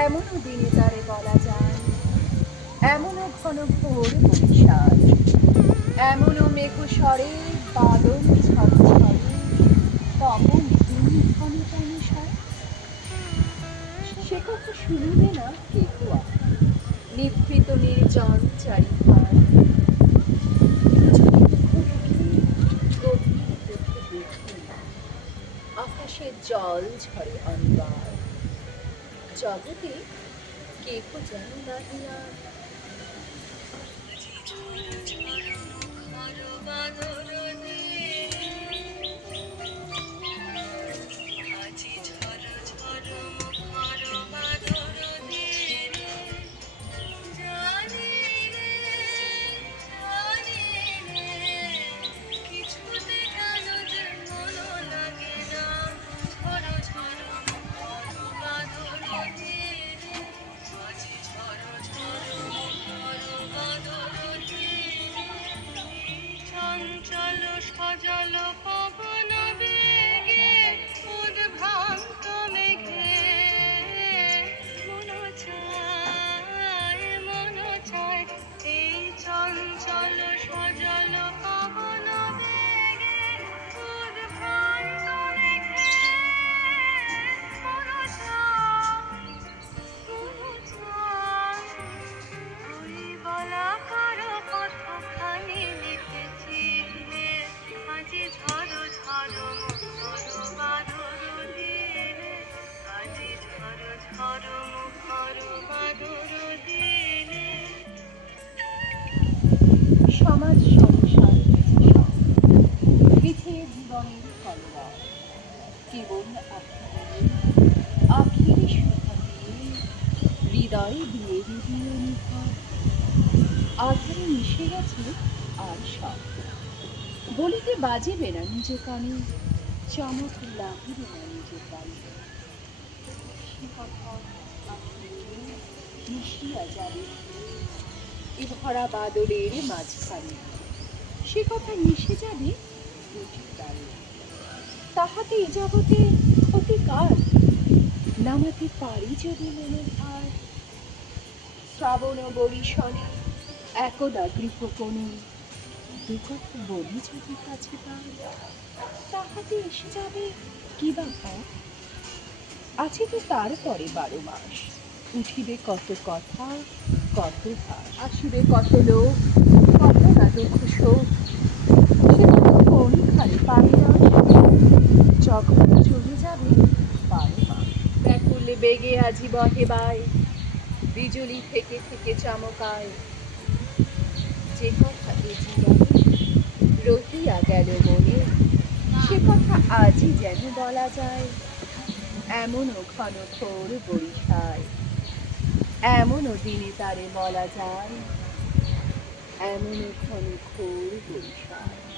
এমনও দিনে তারে বলা যায়, এমনও ঘন ঘোর বৈশাখ এমনও মেঘস্বরে বাদল ঝড় ঝড়ে তপন তুমি ঘন অনুসার সে কথা শুনিবে না কেহুয়া নিভৃত নির্জন চারিধার আকাশের জল ঝরে অনিবার জগতে কেহ যেন নাহিয়া চঞ্চল সমাজ সংসার পৃথিবী জীবনের কলরা কেবল আখিরে সুখা দিয়ে হৃদয় দিয়ে দিয়ে আধারে মিশে গেছে আর সব। বলিতে বাজিবে না নিজে কানে, চমক লাগিবে না নিজে প্রাণে। সে কথা মিশিয়া যাবে। এ ভরা বাদলের মাঝখানে। সে কথা মিশে যাবে তাহাতে এ জগতে ক্ষতি কার নামাতে পারি যদি মনে ভার। শ্রাবণ বরিশনে একদা গৃহকোণে। বিগত বলি যদি কাছে পাই, তাহাতে এসে যাবে কি বা আছে তো তারপরে বারো মাস। উঠিবে কত কথা, কত আসিবে কত লোক, কত না দুঃখ শোক সে কোন খানে পাবে না। যখন চলে যাবে বারো মাস ব্যাকুলে বেগে আজি বহে বাই, বিজুলি থেকে থেকে চমকায়। যে কথা এ জীবনে রহিয়া গেল মনে, সে কথা আজই যেন বলা যায়, এমনও ঘন ঘোর বরিশায় এমনও দিনে তারে বলা যায় এমনও ঘন ঘোর বরিশায়